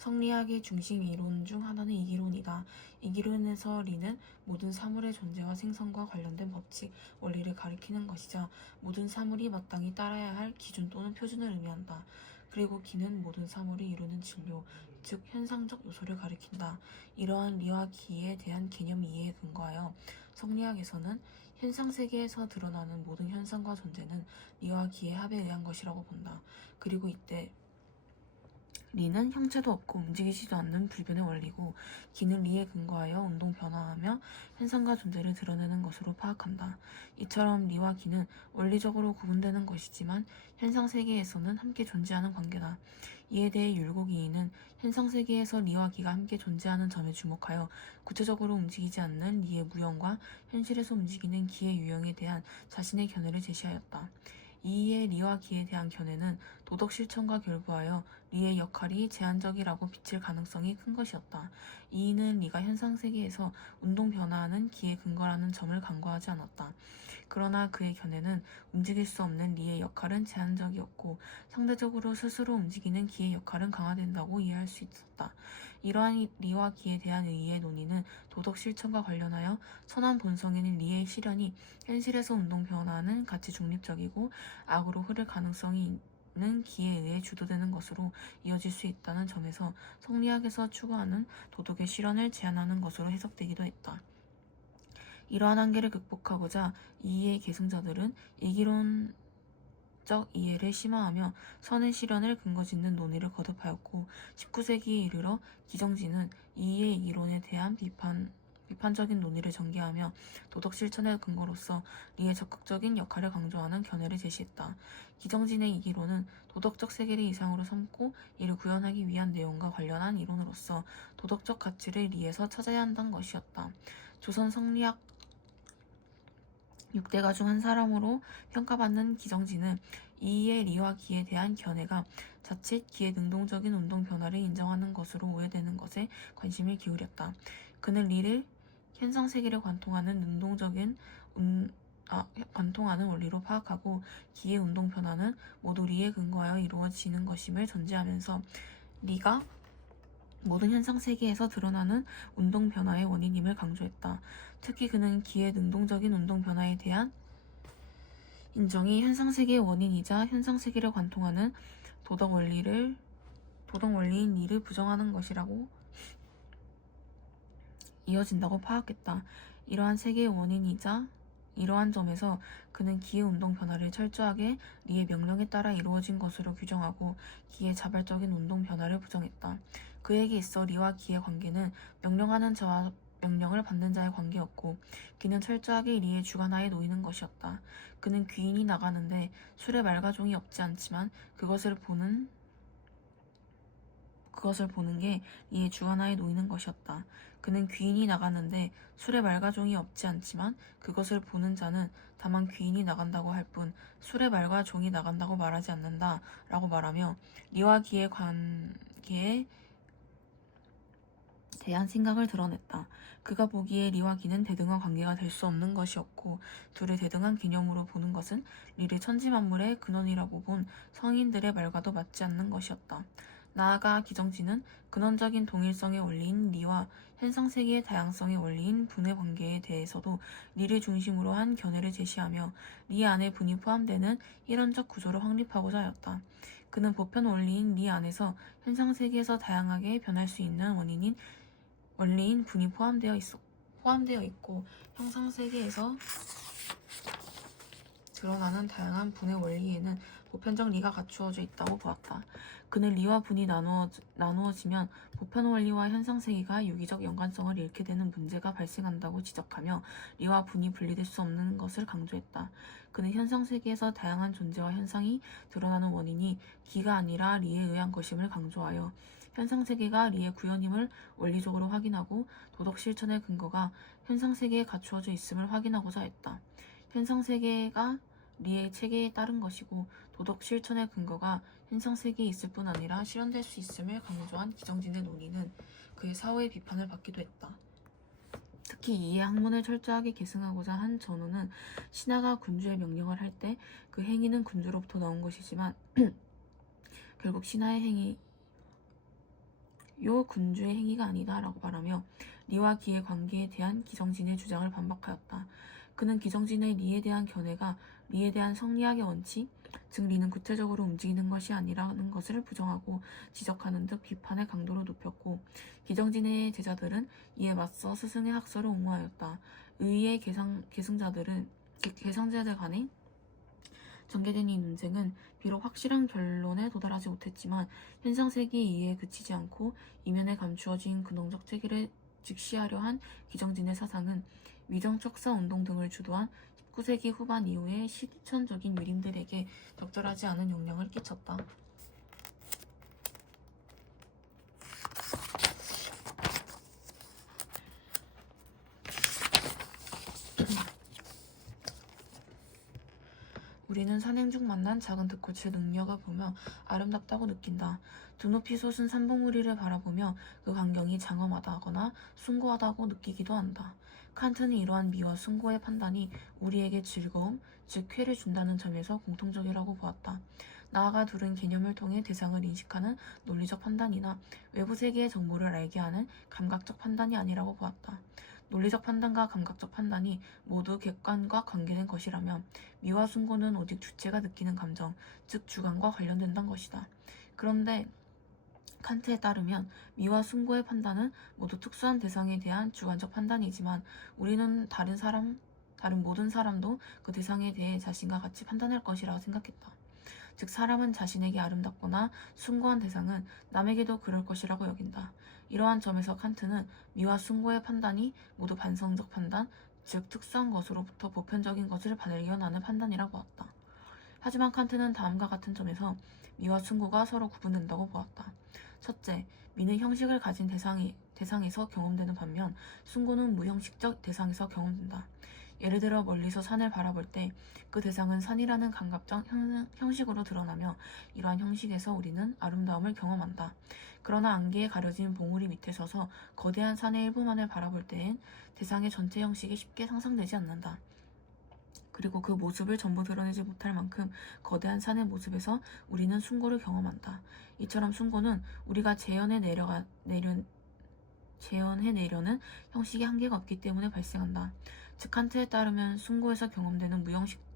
성리학의 중심 이론 중 하나는 이기론이다. 이기론에서 리는 모든 사물의 존재와 생성과 관련된 법칙, 원리를 가리키는 것이자 모든 사물이 마땅히 따라야 할 기준 또는 표준을 의미한다. 그리고 기는 모든 사물이 이루는 진료, 즉 현상적 요소를 가리킨다. 이러한 리와 기에 대한 개념 이해에 근거하여 성리학에서는 현상세계에서 드러나는 모든 현상과 존재는 리와 기의 합에 의한 것이라고 본다. 그리고 이때 리는 형체도 없고 움직이지도 않는 불변의 원리고 기는 리에 근거하여 운동 변화하며 현상과 존재를 드러내는 것으로 파악한다. 이처럼 리와 기는 원리적으로 구분되는 것이지만 현상세계에서는 함께 존재하는 관계다. 이에 대해 율곡이이는 현상세계에서 리와 기가 함께 존재하는 점에 주목하여 구체적으로 움직이지 않는 리의 무형과 현실에서 움직이는 기의 유형에 대한 자신의 견해를 제시하였다. 이의 리와 기에 대한 견해는 도덕 실천과 결부하여 리의 역할이 제한적이라고 비칠 가능성이 큰 것이었다. 이는 리가 현상세계에서 운동 변화하는 기의 근거라는 점을 간과하지 않았다. 그러나 그의 견해는 움직일 수 없는 리의 역할은 제한적이었고 상대적으로 스스로 움직이는 기의 역할은 강화된다고 이해할 수 있었다. 이러한 리와 기에 대한 이의 논의는 도덕 실천과 관련하여 선한 본성에는 리의 실현이 현실에서 운동 변화는 가치 중립적이고 악으로 흐를 가능성이 있는 기에 의해 주도되는 것으로 이어질 수 있다는 점에서 성리학에서 추구하는 도덕의 실현을 제한하는 것으로 해석되기도 했다. 이러한 한계를 극복하고자 이의 계승자들은 이기론적 이해를 심화하며 선의 실현을 근거짓는 논의를 거듭하였고 19세기에 이르러 기정지는 이의 이기론에 대한 비판적인 논의를 전개하며 도덕 실천의 근거로서 리의 적극적인 역할을 강조하는 견해를 제시했다. 기정진의 이기론은 도덕적 세계를 이상으로 삼고 이를 구현하기 위한 내용과 관련한 이론으로서 도덕적 가치를 리에서 찾아야 한다는 것이었다. 조선 성리학 6대가 중 한 사람으로 평가받는 기정진은 이의 리와 기에 대한 견해가 자칫 기의 능동적인 운동 변화를 인정하는 것으로 오해되는 것에 관심을 기울였다. 그는 리를 현상세계를 관통하는 관통하는 원리로 파악하고 기의 운동 변화는 모두 리에 근거하여 이루어지는 것임을 전제하면서 리가 모든 현상세계에서 드러나는 운동 변화의 원인임을 강조했다. 특히 그는 기의 능동적인 운동 변화에 대한 인정이 현상세계의 원인이자 현상세계를 관통하는 도덕 원리인 리를 부정하는 것이라고 이어진다고 파악했다. 이러한 점에서 그는 기의 운동 변화를 철저하게 리의 명령에 따라 이루어진 것으로 규정하고 기의 자발적인 운동 변화를 부정했다. 그에게 있어 리와 기의 관계는 명령하는 자와 명령을 받는 자의 관계였고 기는 철저하게 리의 주관하에 놓이는 것이었다. 그는 귀인이 나가는데 술에 말가종이 없지 않지만 그것을 보는 게 리의 주관하에 놓이는 것이었다. 그는 귀인이 나가는데 술에 말가종이 없지 않지만 그것을 보는 자는 다만 귀인이 나간다고 할 뿐 술에 말과 종이 나간다고 말하지 않는다 라고 말하며 리와 기의 관계에 대한 생각을 드러냈다. 그가 보기에 리와 기는 대등한 관계가 될 수 없는 것이었고 둘을 대등한 개념으로 보는 것은 리를 천지만물의 근원이라고 본 성인들의 말과도 맞지 않는 것이었다. 나아가 기정지는 근원적인 동일성의 원리인 리와 현상세계의 다양성의 원리인 분의 관계에 대해서도 리를 중심으로 한 견해를 제시하며 리 안에 분이 포함되는 이론적 구조를 확립하고자 하였다. 그는 보편 원리인 리 안에서 현상세계에서 다양하게 변할 수 있는 원리인 분이 포함되어 있고 형상세계에서 드러나는 다양한 분의 원리에는 보편적 리가 갖추어져 있다고 보았다. 그는 리와 분이 나누어지면 보편 원리와 현상세계가 유기적 연관성을 잃게 되는 문제가 발생한다고 지적하며 리와 분이 분리될 수 없는 것을 강조했다. 그는 현상세계에서 다양한 존재와 현상이 드러나는 원인이 기가 아니라 리에 의한 것임을 강조하여 현상세계가 리의 구현임을 원리적으로 확인하고 도덕 실천의 근거가 현상세계에 갖추어져 있음을 확인하고자 했다. 현상세계가 리의 체계에 따른 것이고 도덕 실천의 근거가 현상세계에 있을 뿐 아니라 실현될 수 있음을 강조한 기정진의 논의는 그의 사후의 비판을 받기도 했다. 특히 이의 학문을 철저하게 계승하고자 한 전후는 신하가 군주의 명령을 할 때 그 행위는 군주로부터 나온 것이지만 결국 신하의 요 군주의 행위가 아니다 라고 말하며 리와 기의 관계에 대한 기정진의 주장을 반박하였다. 그는 기정진의 리에 대한 견해가 리에 대한 성리학의 원칙, 즉 리는 구체적으로 움직이는 것이 아니라는 것을 부정하고 지적하는 듯 비판의 강도를 높였고, 기정진의 제자들은 이에 맞서 스승의 학설을 옹호하였다. 의의 계승자들 간에 전개된 이 논쟁은 비록 확실한 결론에 도달하지 못했지만 현상세계의 이해에 그치지 않고 이면에 감추어진 근원적 체계를 직시하려 한 기정진의 사상은 위정척사 운동 등을 주도한 19세기 후반 이후의 실천적인 유림들에게 적절하지 않은 영향을 끼쳤다. 우리는 산행 중 만난 작은 득꽃의 능력을 보며 아름답다고 느낀다. 두 높이 솟은 산봉우리를 바라보며 그 광경이 장엄하다거나 숭고하다고 느끼기도 한다. 칸트는 이러한 미와 숭고의 판단이 우리에게 즐거움, 즉 쾌를 준다는 점에서 공통적이라고 보았다. 나아가 둘은 개념을 통해 대상을 인식하는 논리적 판단이나 외부 세계의 정보를 알게 하는 감각적 판단이 아니라고 보았다. 논리적 판단과 감각적 판단이 모두 객관과 관계된 것이라면 미와 숭고는 오직 주체가 느끼는 감정, 즉 주관과 관련된다는 것이다. 그런데 칸트에 따르면 미와 숭고의 판단은 모두 특수한 대상에 대한 주관적 판단이지만 우리는 다른 모든 사람도 그 대상에 대해 자신과 같이 판단할 것이라고 생각했다. 즉 사람은 자신에게 아름답거나 숭고한 대상은 남에게도 그럴 것이라고 여긴다. 이러한 점에서 칸트는 미와 숭고의 판단이 모두 반성적 판단, 즉 특수한 것으로부터 보편적인 것을 발견하는 판단이라고 보았다. 하지만 칸트는 다음과 같은 점에서 미와 숭고가 서로 구분된다고 보았다. 첫째, 미는 형식을 가진 대상에서 경험되는 반면 숭고는 무형식적 대상에서 경험된다. 예를 들어 멀리서 산을 바라볼 때 그 대상은 산이라는 감각적 형식으로 드러나며 이러한 형식에서 우리는 아름다움을 경험한다. 그러나 안개에 가려진 봉우리 밑에 서서 거대한 산의 일부만을 바라볼 때엔 대상의 전체 형식이 쉽게 상상되지 않는다. 그리고 그 모습을 전부 드러내지 못할 만큼 거대한 산의 모습에서 우리는 숭고를 경험한다. 이처럼 숭고는 우리가 재현해내려는 형식의 한계가 없기 때문에 발생한다. 즉 칸트에 따르면 숭고에서 경험되는 무형식적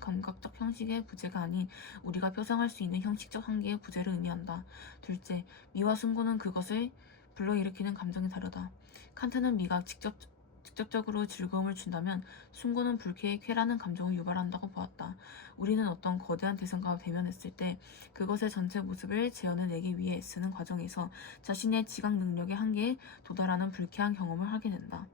감각적 형식의 부재가 아닌 우리가 표상할 수 있는 형식적 한계의 부재를 의미한다. 둘째, 미와 숭고는 그것을 불러일으키는 감정이 다르다. 칸트는 미가 직접적으로 즐거움을 준다면 숭고는 불쾌의 쾌라는 감정을 유발한다고 보았다. 우리는 어떤 거대한 대상과 대면했을 때 그것의 전체 모습을 재현해내기 위해 쓰는 과정에서 자신의 지각 능력의 한계에 도달하는 불쾌한 경험을 하게 된다.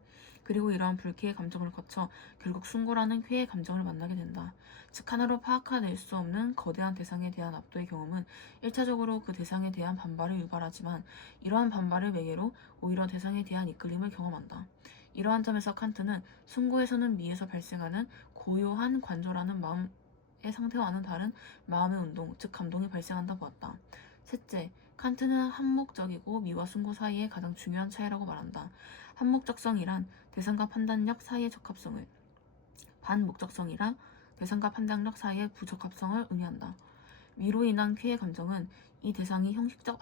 그리고 이러한 불쾌의 감정을 거쳐 결국 숭고라는 쾌의 감정을 만나게 된다. 즉 하나로 파악해낼 수 없는 거대한 대상에 대한 압도의 경험은 1차적으로 그 대상에 대한 반발을 유발하지만 이러한 반발을 매개로 오히려 대상에 대한 이끌림을 경험한다. 이러한 점에서 칸트는 숭고에서는 미에서 발생하는 고요한 관조라는 마음의 상태와는 다른 마음의 운동, 즉 감동이 발생한다 보았다. 셋째, 칸트는 한목적이고 미와 숭고 사이의 가장 중요한 차이라고 말한다. 한목적성이란 대상과 판단력 사이의 적합성을, 반목적성이란 대상과 판단력 사이의 부적합성을 의미한다. 미로 인한 쾌의 감정은 이 대상이 형식적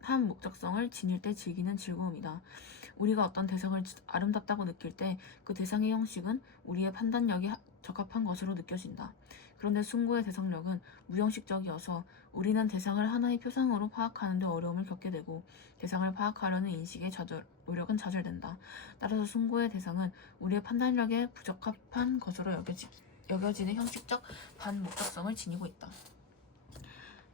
한목적성을 지닐 때 즐기는 즐거움이다. 우리가 어떤 대상을 아름답다고 느낄 때 그 대상의 형식은 우리의 판단력이 적합한 것으로 느껴진다. 그런데 숭고의 대상력은 무형식적이어서 우리는 대상을 하나의 표상으로 파악하는 데 어려움을 겪게 되고 대상을 파악하려는 인식의 노력은 좌절된다. 따라서 숭고의 대상은 우리의 판단력에 부적합한 것으로 여겨지는 형식적 반목적성을 지니고 있다.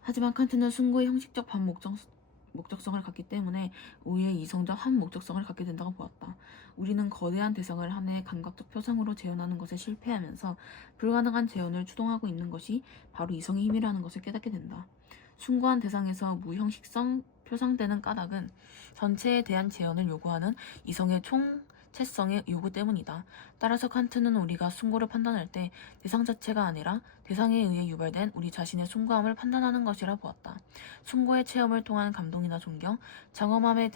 하지만 칸트는 숭고의 형식적 반목적성을 갖기 때문에 오히려 이성적 한목적성을 갖게 된다고 보았다. 우리는 거대한 대상을 하나의 감각적 표상으로 재현하는 것에 실패하면서 불가능한 재현을 추동하고 있는 것이 바로 이성의 힘이라는 것을 깨닫게 된다. 숭고한 대상에서 무형식성 표상되는 까닭은 전체에 대한 재현을 요구하는 이성의 총체성의 요구 때문이다. 따라서 칸트는 우리가 숭고를 판단할 때 대상 자체가 아니라 대상에 의해 유발된 우리 자신의 숭고함을 판단하는 것이라 보았다. 숭고의 체험을 통한 감동이나 존경, 장엄함의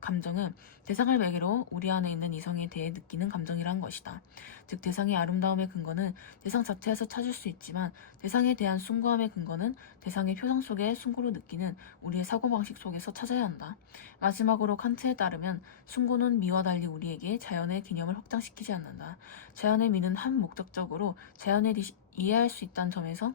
감정은 대상을 매개로 우리 안에 있는 이성에 대해 느끼는 감정이란 것이다. 즉 대상의 아름다움의 근거는 대상 자체에서 찾을 수 있지만 대상에 대한 숭고함의 근거는 대상의 표상 속의 숭고로 느끼는 우리의 사고방식 속에서 찾아야 한다. 마지막으로 칸트에 따르면 숭고는 미와 달리 우리에게 자연의 개념을 확장시키지 않는다. 자연의 미는 한 목적적으로 자연에 이해할 수 있다는 점에서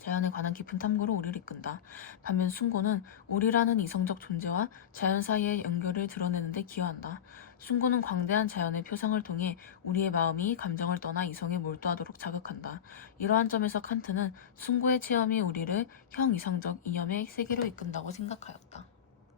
자연에 관한 깊은 탐구로 우리를 이끈다. 반면 숭고는 우리라는 이성적 존재와 자연 사이의 연결을 드러내는 데 기여한다. 숭고는 광대한 자연의 표상을 통해 우리의 마음이 감정을 떠나 이성에 몰두하도록 자극한다. 이러한 점에서 칸트는 숭고의 체험이 우리를 형이상적 이념의 세계로 이끈다고 생각하였다.